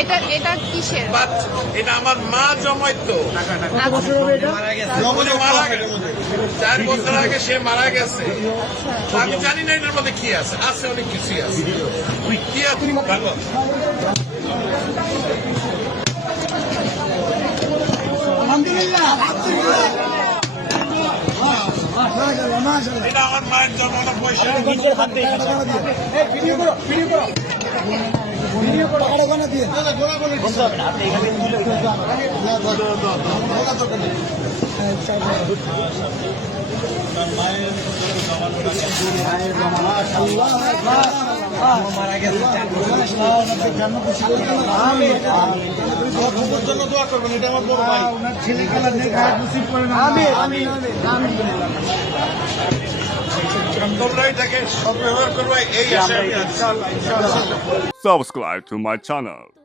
এটা এটা কিসের? এটা আমার মা জমাইতো। মারা গেছে। উনি মারা গেছে 4 বছর আগে, সে মারা গেছে। তো আমি জানি না এটার মধ্যে কি আছে, আছে অনেক কিছুই আছে। কি আছে ভালো? এটা আমার মায়ের জমানো পয়সা। মারা গেছে। জন্য দোয়া করবেন, এটা আমার বড় ভাই। ছেলে খেলা নেই, তোমরা এটাকে সদ্ব্যবহার করবে, এই আশা আমি আছি। Subscribe to my channel.